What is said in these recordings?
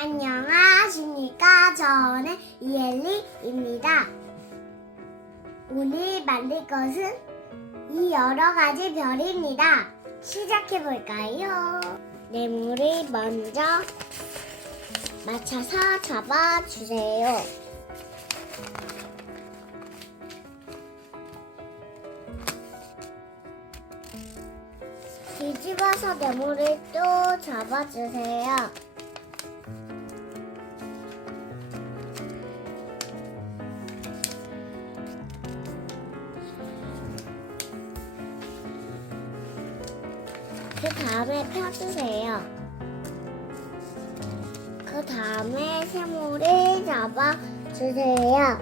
안녕하십니까. 저는 이엘리입니다. 오늘 만들 것은 이 여러 가지 별입니다. 시작해 볼까요? 네모를 먼저 맞춰서 잡아 주세요. 뒤집어서 네모를 또 잡아 주세요. 그 다음에 펴주세요. 그 다음에 세모를 잡아 주세요.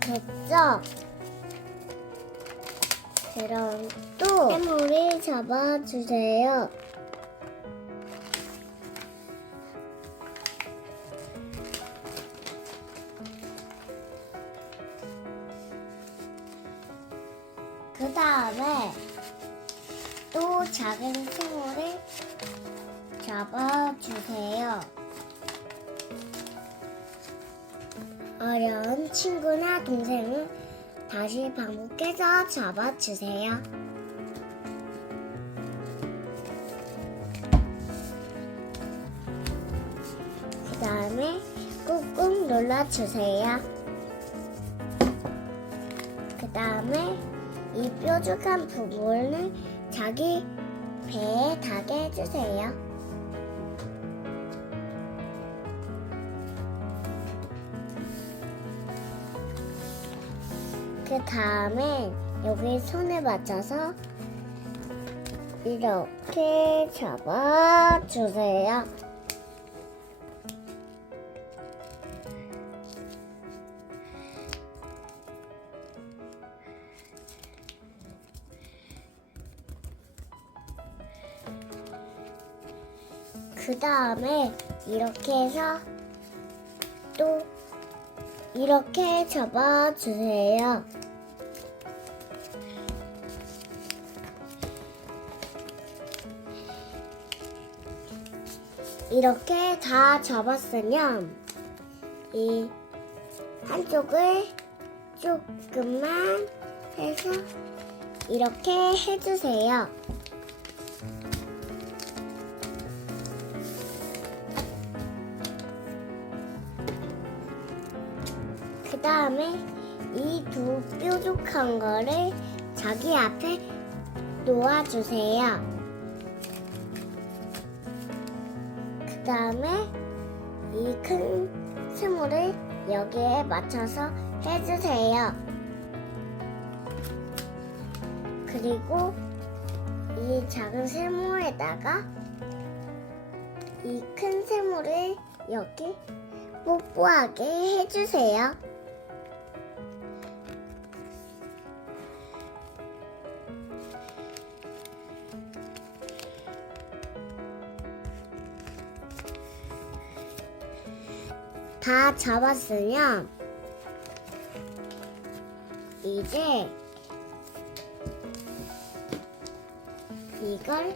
됐죠? 그럼 또 세모를 잡아 주세요. 그 다음에 또 작은 세모를 잡아주세요. 어려운 친구나 동생은 다시 반복해서 잡아주세요. 그 다음에 꾹꾹 눌러주세요. 그 다음에 이 뾰족한 부분을 자기 배에 닿게 해주세요. 그 다음에 여기 손을 맞춰서 이렇게 잡아주세요. 그 다음에 이렇게 해서 또 이렇게 잡아주세요. 이렇게 다 잡았으면 이 한쪽을 조금만 해서 이렇게 해주세요. 그 다음에 이 두 뾰족한 거를 자기 앞에 놓아주세요. 그 다음에 이큰 세모를 여기에 맞춰서 해주세요. 그리고 이 작은 세모에다가 이 큰 세모를 여기 뽀뽀하게 해주세요. 다 잡았으면 이제 이걸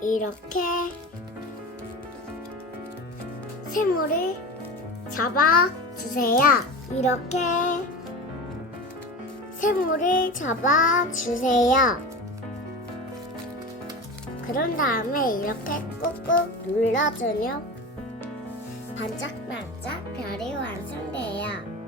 이렇게 세모를 잡아 주세요. 이렇게 세모를 잡아 주세요. 그런 다음에 이렇게 꾹꾹 눌러주면 반짝반짝 별이 완성돼요.